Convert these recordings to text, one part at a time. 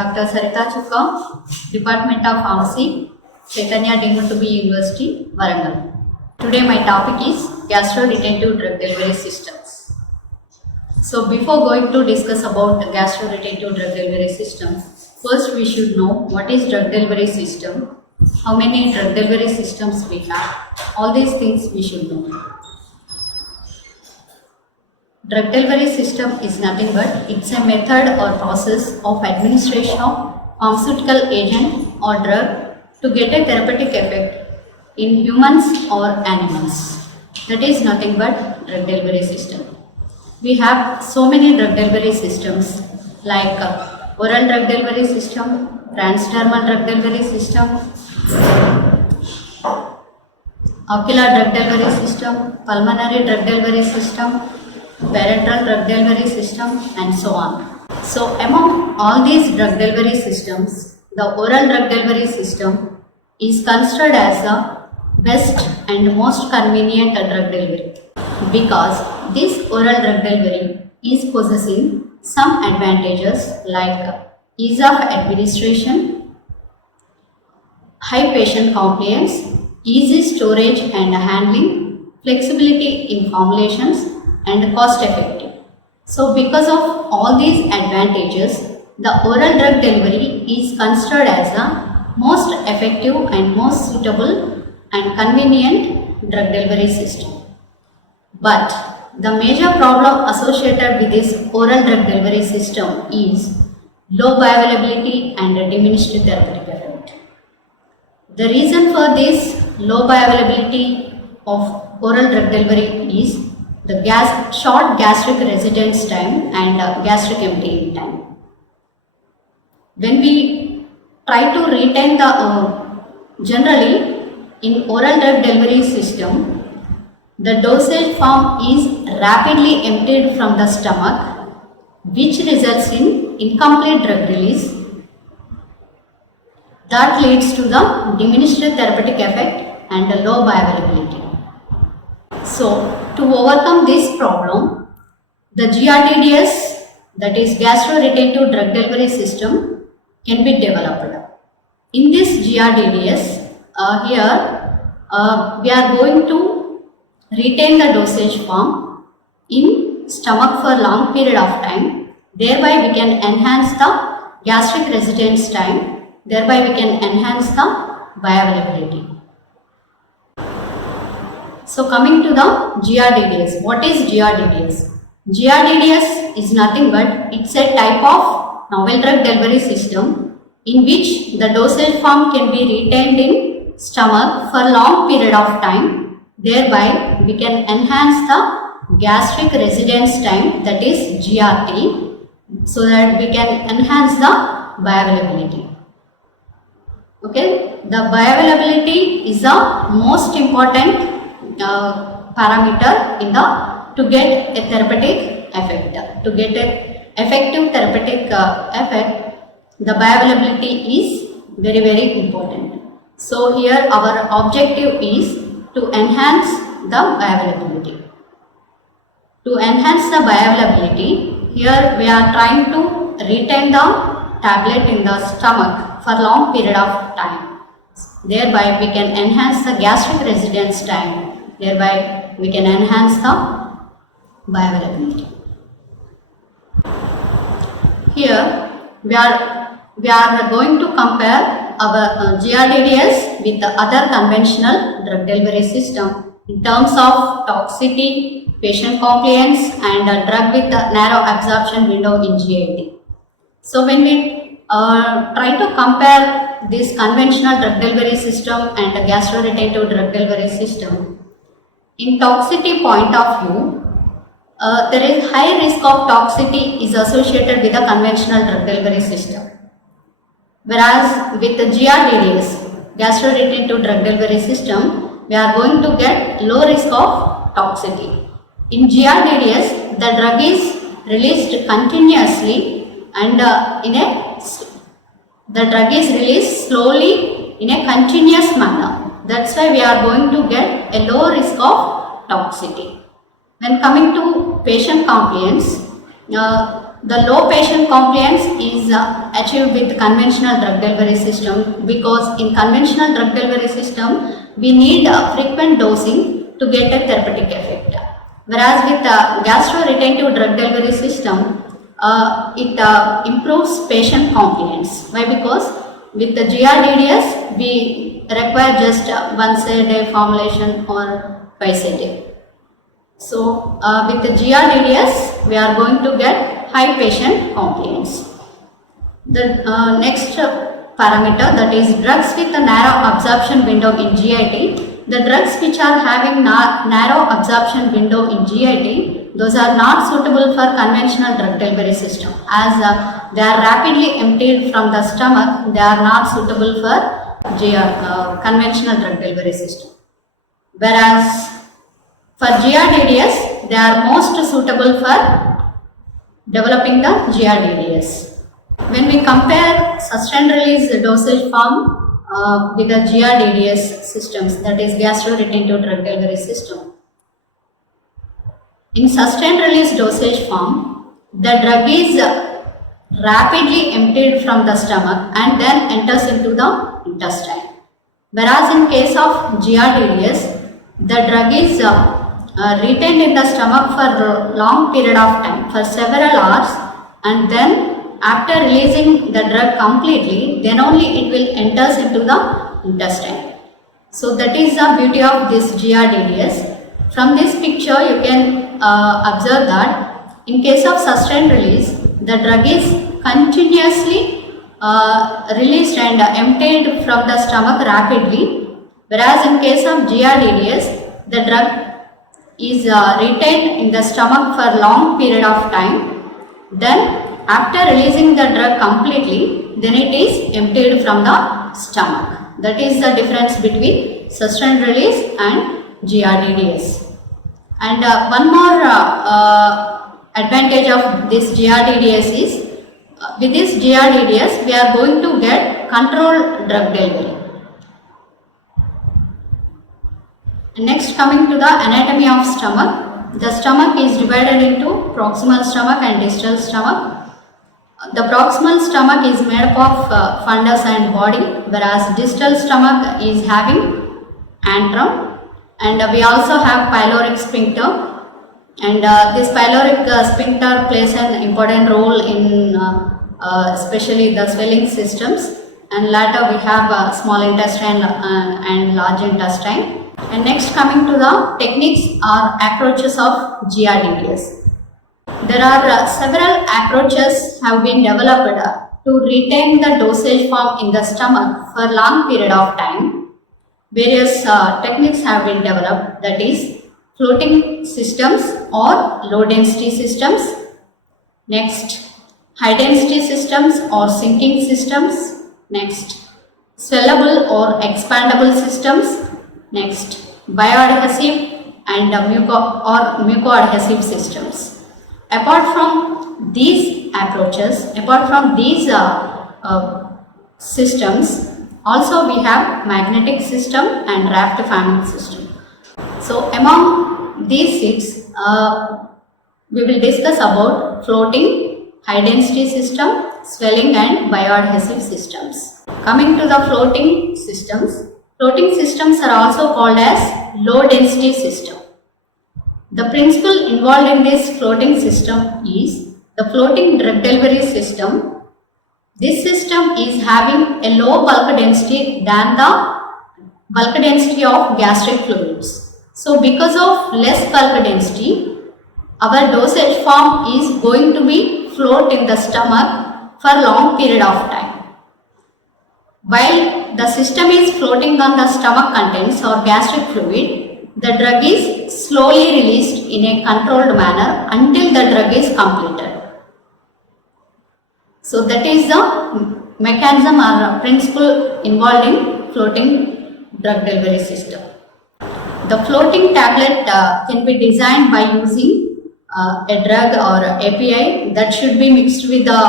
Dr. Sarita Chukka, Department of Pharmacy, Chaitanya Deemed University, Warangal. Today my topic is gastroretentive drug delivery systems. So before going to discuss about the gastroretentive drug delivery system, first we should know what is drug delivery system, how many drug delivery systems we have, all these things we should know. Drug delivery system is nothing but it's a method or process of administration of pharmaceutical agent or drug to get a therapeutic effect in humans or animals. That is nothing but drug delivery system. We have so many drug delivery systems like oral drug delivery system, transdermal drug delivery system, ocular drug delivery system, pulmonary drug delivery system, parenteral drug delivery system, and so on. So among all these drug delivery systems, the oral drug delivery system is considered as the best and most convenient drug delivery because this oral drug delivery is possessing some advantages like ease of administration, high patient compliance, easy storage and handling, flexibility in formulations, and cost effective. So because of all these advantages, the oral drug delivery is considered as the most effective and most suitable and convenient drug delivery system. But the major problem associated with this oral drug delivery system is low bioavailability and diminished therapeutic effect. The reason for this low bioavailability of oral drug delivery is the short gastric residence time and gastric emptying time. When we try to retain generally in oral drug delivery system, the dosage form is rapidly emptied from the stomach, which results in incomplete drug release. That leads to the diminished therapeutic effect and low bioavailability. So, to overcome this problem, the GRDDS, that is gastroretentive drug delivery system, can be developed. In this GRDDS, we are going to retain the dosage form in stomach for long period of time. Thereby, we can enhance the gastric residence time. Thereby, we can enhance the bioavailability. So coming to the GRDDS, what is GRDDS? GRDDS is nothing but it's a type of novel drug delivery system in which the dosage form can be retained in stomach for long period of time. Thereby we can enhance the gastric residence time, that is GRT, so that we can enhance the bioavailability. Okay, the bioavailability is the most important parameter in to get a therapeutic effect. To get a effective therapeutic effect, the bioavailability is very, very important. So here our objective is to enhance the bioavailability. To enhance the bioavailability, here we are trying to retain the tablet in the stomach for long period of time. Thereby we can enhance the gastric residence time. Thereby we can enhance the bioavailability. Here we are going to compare our GRDDS with the other conventional drug delivery system in terms of toxicity, patient compliance, and a drug with a narrow absorption window in GIT. So when we try to compare this conventional drug delivery system and the gastroretentive drug delivery system, in toxicity point of view, there is high risk of toxicity is associated with the conventional drug delivery system. Whereas with the GRDDS, gastroretentive drug delivery system, we are going to get low risk of toxicity. In GRDDS, the drug is released continuously and the drug is released slowly in a continuous manner. That's why we are going to get a low risk of toxicity. When coming to patient compliance, the low patient compliance is achieved with conventional drug delivery system, because in conventional drug delivery system we need frequent dosing to get a therapeutic effect. Whereas with gastro-retentive drug delivery system, it improves patient compliance. Why? Because with the GRDDS we require just once a day formulation or twice a day. So with the GRDDS we are going to get high patient compliance. The next parameter, that is drugs with a narrow absorption window in GIT. The drugs which are having narrow absorption window in GIT, those are not suitable for conventional drug delivery system, as they are rapidly emptied from the stomach. They are not suitable for conventional drug delivery system. Whereas for GRDDS, they are most suitable for developing the GRDDS. When we compare sustained release dosage form with the GRDDS systems, that is gastro-retentive drug delivery system, in sustained release dosage form, the drug is rapidly emptied from the stomach and then enters into the intestine. Whereas in case of GRDDS, the drug is retained in the stomach for a long period of time, for several hours, and then after releasing the drug completely, then only it will enters into the intestine. So that is the beauty of this GRDDS. From this picture you can observe that in case of sustained release, the drug is continuously released and emptied from the stomach rapidly, whereas in case of GRDDS, the drug is retained in the stomach for a long period of time. Then after releasing the drug completely, then it is emptied from the stomach. That is the difference between sustained release and GRDDS. And one more advantage of this GRDDS is, with this GRDDS we are going to get controlled drug delivery. Next, coming to the anatomy of stomach. The stomach is divided into proximal stomach and distal stomach. The proximal stomach is made up of fundus and body, whereas distal stomach is having antrum, and we also have pyloric sphincter, and this pyloric sphincter plays an important role in especially the swelling systems, and later we have small intestine and large intestine. And next, coming to the techniques or approaches of GRDDS. There are several approaches have been developed to retain the dosage form in the stomach for long period of time. Various techniques have been developed, that is floating systems or low density systems. Next, high density systems or sinking systems. Next, swellable or expandable systems. Next, bioadhesive and mucoadhesive systems. Apart from these approaches, apart from these systems, also we have magnetic system and raft farming system. So among these six, we will discuss about floating, high density system, swelling and bioadhesive systems. Coming to the floating systems are also called as low density system. The principle involved in this floating system is the floating drug delivery system. This system is having a low bulk density than the bulk density of gastric fluids. So because of less bulk density, our dosage form is going to be float in the stomach for long period of time. While the system is floating on the stomach contents or gastric fluid, the drug is slowly released in a controlled manner until the drug is completed. So that is the mechanism or principle involved in floating drug delivery system. The floating tablet can be designed by using a drug or API that should be mixed with the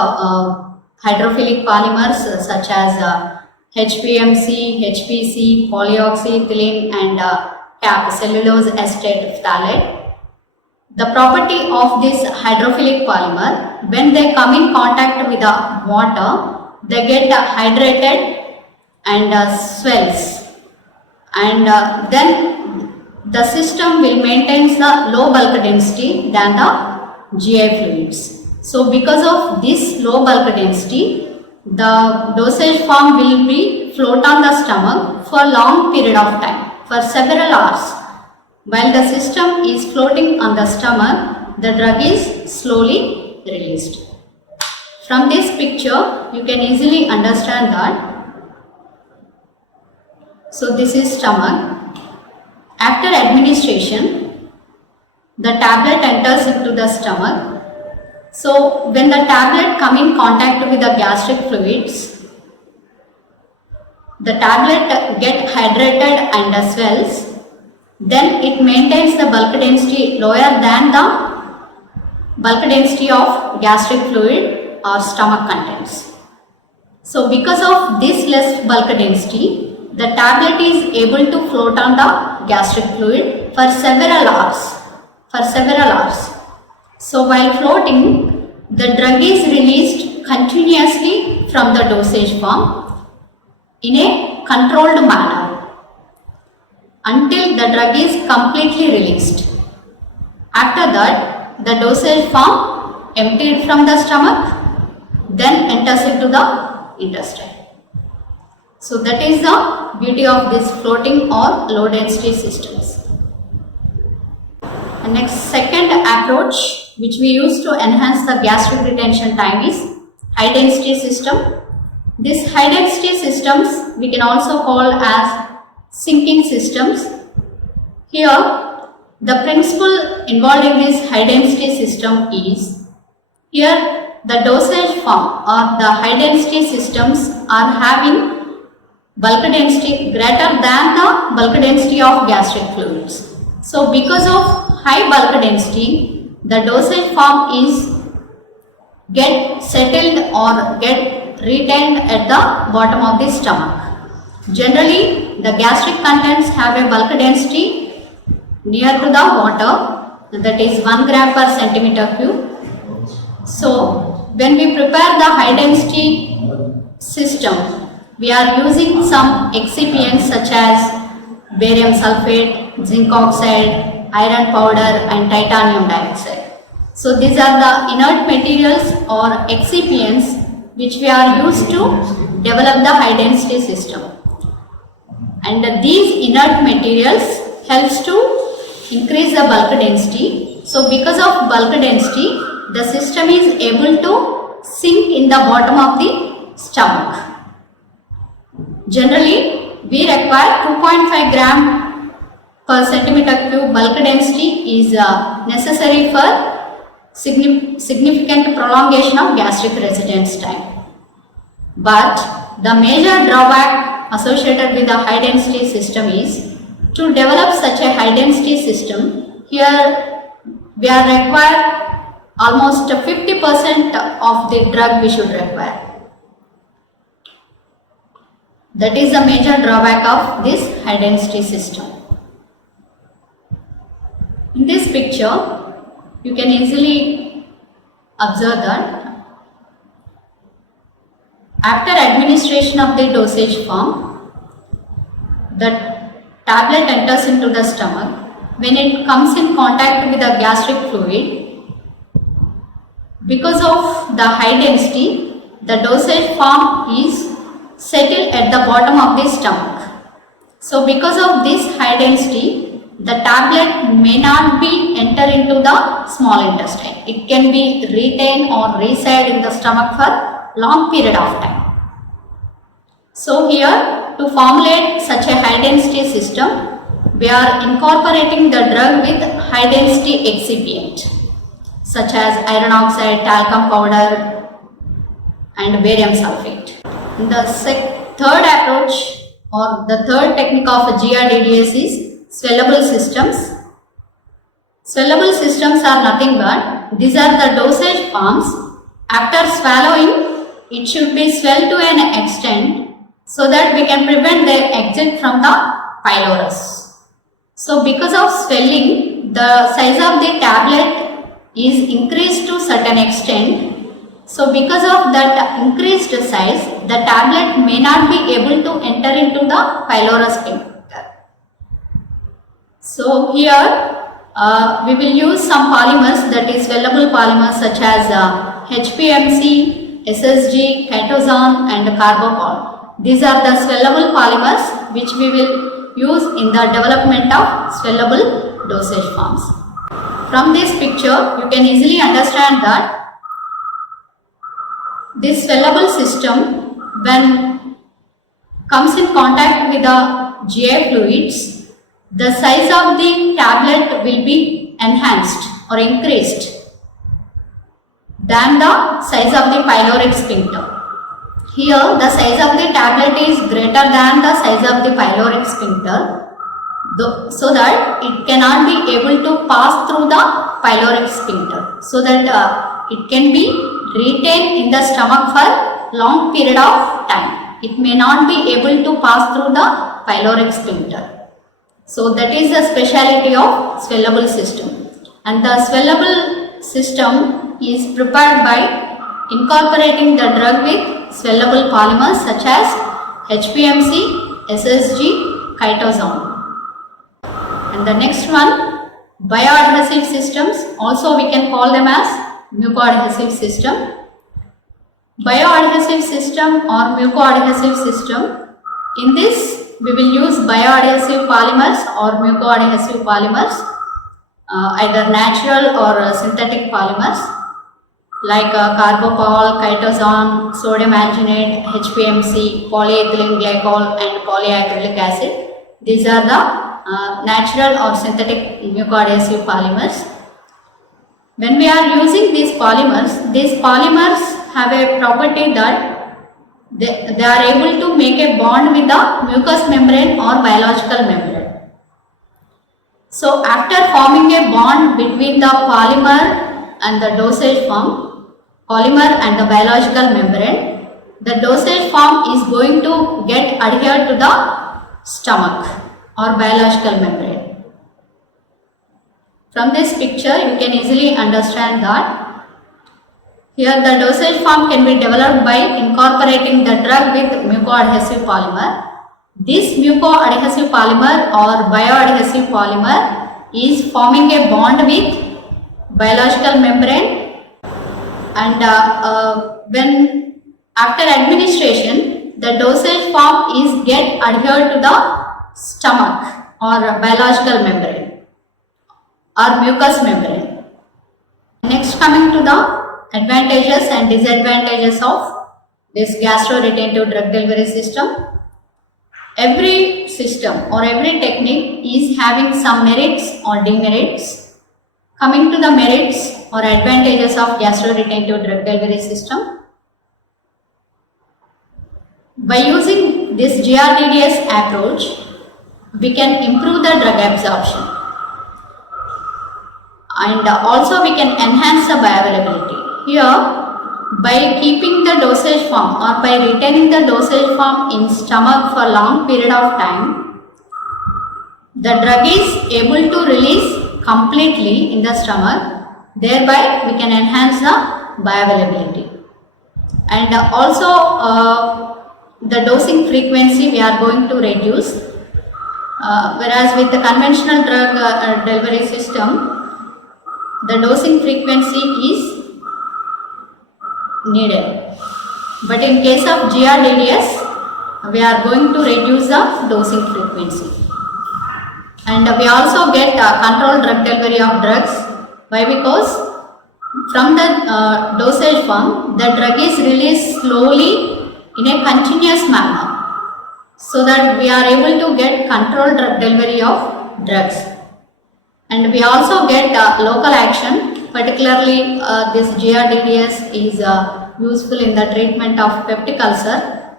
hydrophilic polymers such as HPMC, HPC, polyoxyethylene and CAP, cellulose acetate phthalate. The property of this hydrophilic polymer, when they come in contact with the water, they get hydrated and swells, and then the system will maintain the low bulk density than the GI fluids. So because of this low bulk density, the dosage form will be float on the stomach for long period of time, for several hours. While the system is floating on the stomach, the drug is slowly released. From this picture, you can easily understand that. So this is stomach. After administration, the tablet enters into the stomach. So when the tablet come in contact with the gastric fluids, the tablet get hydrated and swells. Then it maintains the bulk density lower than the bulk density of gastric fluid or stomach contents. So because of this less bulk density, the tablet is able to float on the gastric fluid for several hours. So while floating, the drug is released continuously from the dosage form in a controlled manner until the drug is completely released. After that, the dosage form emptied from the stomach, then enters into the intestine. So that is the beauty of this floating or low density systems. And next, second approach which we use to enhance the gastric retention time is high density system. This high density systems we can also call as sinking systems. Here the principle involved in this high density system is, here the dosage form or the high density systems are having bulk density greater than the bulk density of gastric fluids. So because of high bulk density, the dosage form is get settled or get retained at the bottom of the stomach. Generally, the gastric contents have a bulk density near to the water, that is 1 gram per centimeter cube. So when we prepare the high density system, we are using some excipients such as barium sulfate, zinc oxide, iron powder and titanium dioxide. So these are the inert materials or excipients which we are used to develop the high density system. And these inert materials helps to increase the bulk density. So because of bulk density, the system is able to sink in the bottom of the stomach. Generally, we require 2.5 gram per centimeter cube bulk density is necessary for significant prolongation of gastric residence time. But the major drawback associated with the high density system is, to develop such a high density system, here we are required almost 50% of the drug we should require. That is the major drawback of this high density system. In this picture, you can easily observe that after administration of the dosage form, the tablet enters into the stomach. When it comes in contact with the gastric fluid, because of the high density, the dosage form is settled at the bottom of the stomach. So because of this high density, the tablet may not be enter into the small intestine. It can be retained or reside in the stomach for long period of time. So here, to formulate such a high density system, we are incorporating the drug with high density excipient such as iron oxide, talcum powder and barium sulfate. The third approach or the third technique of GRDDS is swellable systems. Swellable systems are nothing but, these are the dosage forms. After swallowing, it should be swelled to an extent so that we can prevent their exit from the pylorus. So because of swelling, the size of the tablet is increased to certain extent. So because of that increased size, the tablet may not be able to enter into the pylorus sphincter. So here we will use some polymers, that is swellable polymers such as HPMC, SSG, chitosan and carbopol. These are the swellable polymers which we will use in the development of swellable dosage forms. From this picture, you can easily understand that this swellable system, when comes in contact with the GI fluids, the size of the tablet will be enhanced or increased than the size of the pyloric sphincter. Here the size of the tablet is greater than the size of the pyloric sphincter, so that it cannot be able to pass through the pyloric sphincter, so that it can be retained in the stomach for long period of time. It may not be able to pass through the pyloric sphincter. So that is the speciality of swellable system. And the swellable system is prepared by incorporating the drug with swellable polymers such as HPMC, SSG, chitosan. And the next one, bioadhesive systems, also we can call them as mucoadhesive system. Bioadhesive system or mucoadhesive system, in this we will use bioadhesive polymers or mucoadhesive polymers, either natural or synthetic polymers like carbopol, chitosan, sodium alginate, HPMC, polyethylene glycol and polyacrylic acid. These are the natural or synthetic mucoadhesive polymers. When we are using these polymers have a property that they are able to make a bond with the mucous membrane or biological membrane. So after forming a bond between the polymer and the dosage form, polymer and the biological membrane, the dosage form is going to get adhered to the stomach or biological membrane. From this picture you can easily understand that here the dosage form can be developed by incorporating the drug with mucoadhesive polymer. This mucoadhesive polymer or bioadhesive polymer is forming a bond with biological membrane, and when after administration the dosage form is get adhered to the stomach or biological membrane or mucous membrane. Next, coming to the advantages and disadvantages of this gastroretentive drug delivery system. Every system or every technique is having some merits or demerits. Coming to the merits or advantages of gastroretentive drug delivery system. By using this GRDDS approach, we can improve the drug absorption, and also we can enhance the bioavailability. Here, by keeping the dosage form or by retaining the dosage form in stomach for long period of time, the drug is able to release completely in the stomach. Thereby, we can enhance the bioavailability. And also, the dosing frequency we are going to reduce. Whereas with the conventional drug delivery system, the dosing frequency is needed, but in case of GRDDS we are going to reduce the dosing frequency. And we also get controlled drug delivery of drugs. Why? Because from the dosage form the drug is released slowly in a continuous manner, so that we are able to get controlled drug delivery of drugs. And we also get local action, particularly this GRDDS is useful in the treatment of peptic ulcer,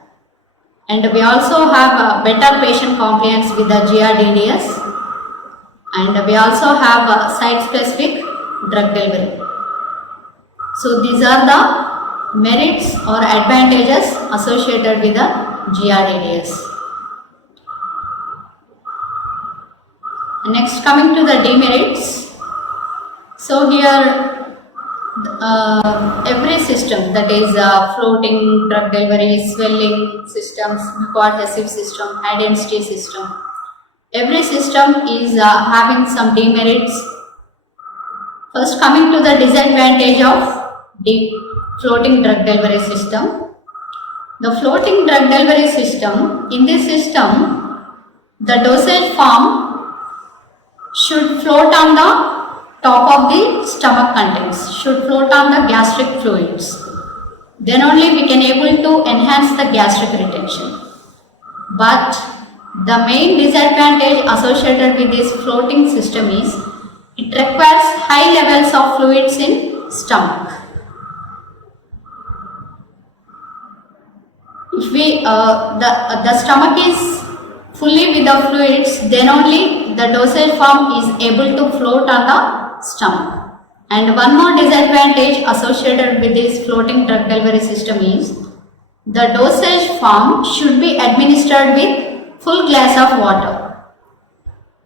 and we also have better patient compliance with the GRDDS, and we also have site specific drug delivery. So these are the merits or advantages associated with the GRDDS. Next, coming to the demerits. So here every system, that is floating drug delivery, swelling systems, mucoadhesive system, high density system, every system is having some demerits. First, coming to the disadvantage of the floating drug delivery system. The floating drug delivery system, in this system, the dosage form should float on the top of the stomach contents, should float on the gastric fluids. Then only we can able to enhance the gastric retention. But the main disadvantage associated with this floating system is it requires high levels of fluids in stomach. If the stomach is fully with the fluids, then only the dosage form is able to float on the stomach. And one more disadvantage associated with this floating drug delivery system is the dosage form should be administered with full glass of water.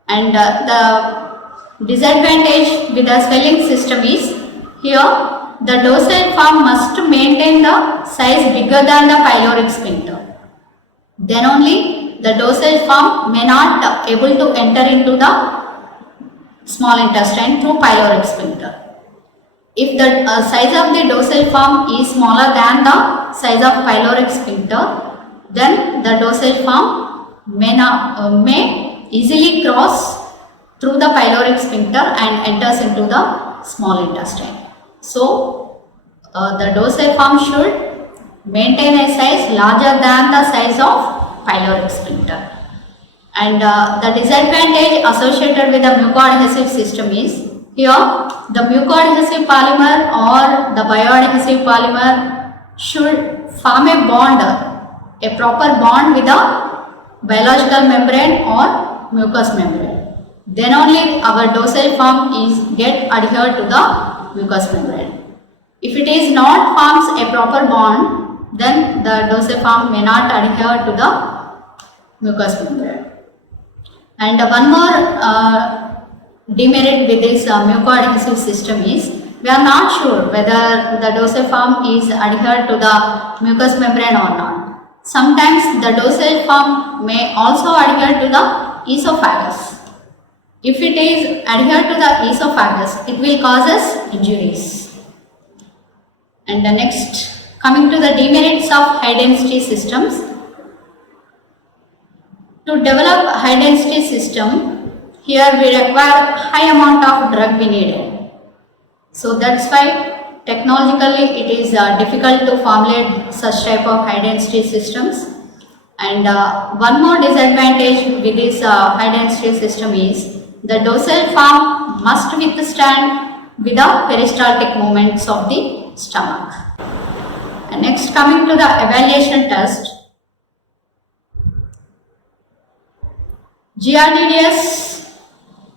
And the disadvantage with the swelling system is here the dosage form must maintain the size bigger than the pyloric sphincter. Then only the dosage form may not able to enter into the small intestine through pyloric sphincter. If the size of the dosage form is smaller than the size of pyloric sphincter, then the dosage form may easily cross through the pyloric sphincter and enters into the small intestine. So, the dosage form should maintain a size larger than the size of pyloric sphincter. And the disadvantage associated with the mucoadhesive system is here the mucoadhesive polymer or the bioadhesive polymer should form a bond, a proper bond with the biological membrane or mucous membrane. Then only our dosage form is get adhered to the mucous membrane. If it is not forms a proper bond, then the dosage form may not adhere to the mucous membrane. And one more demerit with this mucoadhesive system is we are not sure whether the dosage form is adhered to the mucous membrane or not. Sometimes the dosage form may also adhere to the esophagus. If it is adhered to the esophagus, it will cause us injuries. And the next, coming to the demerits of high density systems. To develop a high density system, here we require high amount of drug we needed. So that's why technologically it is difficult to formulate such type of high density systems. And one more disadvantage with this high density system is the dosage form must withstand with the peristaltic movements of the stomach. And next, coming to the evaluation test. GRDDS,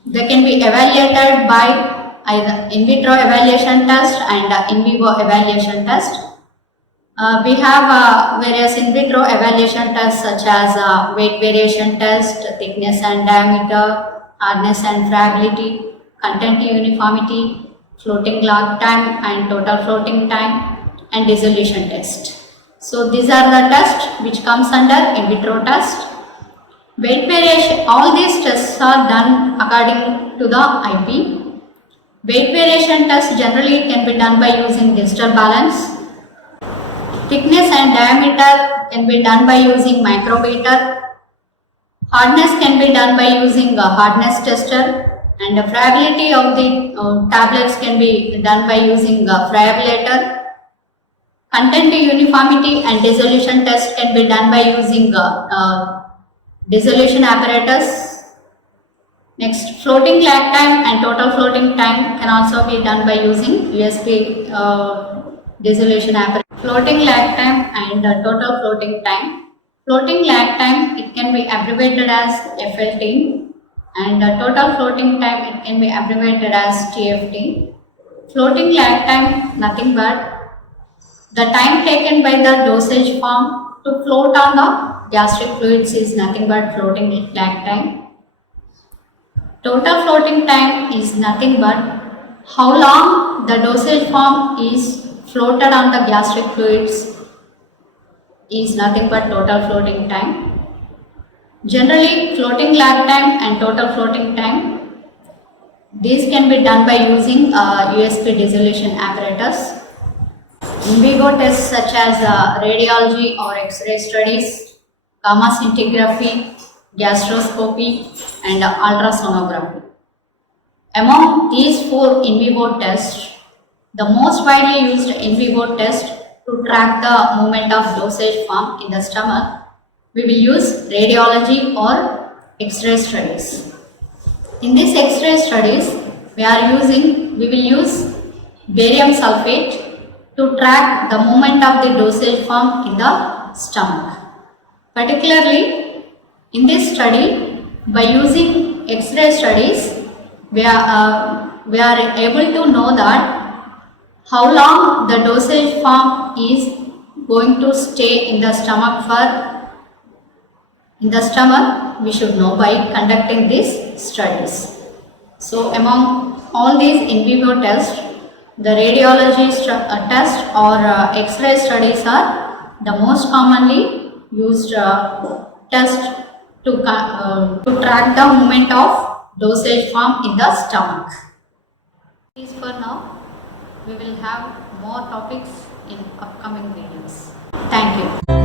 they can be evaluated by either in vitro evaluation test and in vivo evaluation test. We have various in vitro evaluation tests such as weight variation test, thickness and diameter, hardness and friability, content uniformity, floating log time and total floating time, and dissolution test. So these are the tests which comes under in vitro test. Weight variation, all these tests are done according to the IP. Weight variation test generally can be done by using digital balance. Thickness and diameter can be done by using micrometer. Hardness can be done by using a hardness tester, and the friability of the tablets can be done by using a friablator. Content uniformity and dissolution test can be done by using dissolution apparatus. Next, floating lag time and total floating time can also be done by using USB dissolution apparatus. Floating lag time and total floating time. Floating lag time, it can be abbreviated as FLT, and total floating time, it can be abbreviated as TFT. Floating lag time, nothing but the time taken by the dosage form to float on the gastric fluids is nothing but floating lag time. Total floating time is nothing but How long the dosage form is floated on the gastric fluids is nothing but total floating time. Generally, floating lag time and total floating time, these can be done by using a USP dissolution apparatus. In vivo tests such as radiology or X-ray studies, gamma scintigraphy, gastroscopy, and ultrasonography. Among these four in vivo tests, the most widely used in vivo test to track the movement of dosage form in the stomach, we will use radiology or X-ray studies. In these X-ray studies, we will use barium sulfate to track the movement of the dosage form in the stomach. Particularly, in this study, by using X-ray studies, we are able to know that how long the dosage form is going to stay in the stomach we should know by conducting these studies. So among all these in vivo tests, the radiology test or X-ray studies are the most commonly used test to track the movement of dosage form in the stomach. This is for now. We will have more topics in upcoming videos. Thank you.